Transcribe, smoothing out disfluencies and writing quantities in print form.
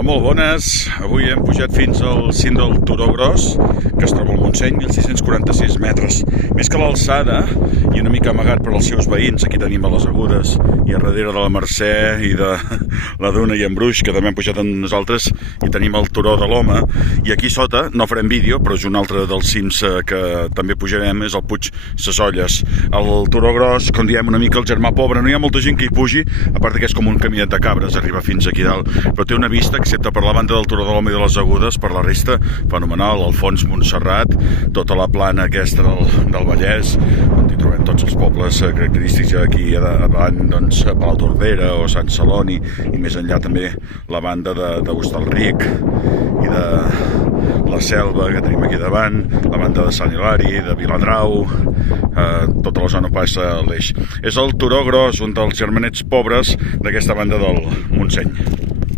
Hola, molt bones. Avui hem pujat fins al cim del Turó Gros, que es troba al Montseny, 1.646 metres. Més que l'alçada, i una mica amagat per als seus veïns, aquí tenim a les Agudes, i a darrere de la Mercè i de la Duna i en Bruix, que també hem pujat amb nosaltres, i tenim el Turó de l'Home. I aquí sota, no farem vídeo, però és un altre dels cims que també pujarem, és el Puig Sessolles. El Turó Gros, com diem una mica el germà pobre, no hi ha molta gent que hi pugi, a part que és com un caminet de cabres, arriba fins aquí dalt, però té una vista, excepte per la banda del Turó de l'Home i de les Agudes, per la resta, fenomenal. El fons Montserrat, tota la plana aquesta del Vallès, on hi trobem tots els pobles característics aquí davant, doncs, Palautordera o Sant Celoni, i més enllà també la banda de Hostalric i de la Selva que tenim aquí davant, la banda de Sant Hilari, de Viladrau, tota la zona passa a l'eix. És el Turó Gros, un dels germanets pobres d'aquesta banda del Montseny.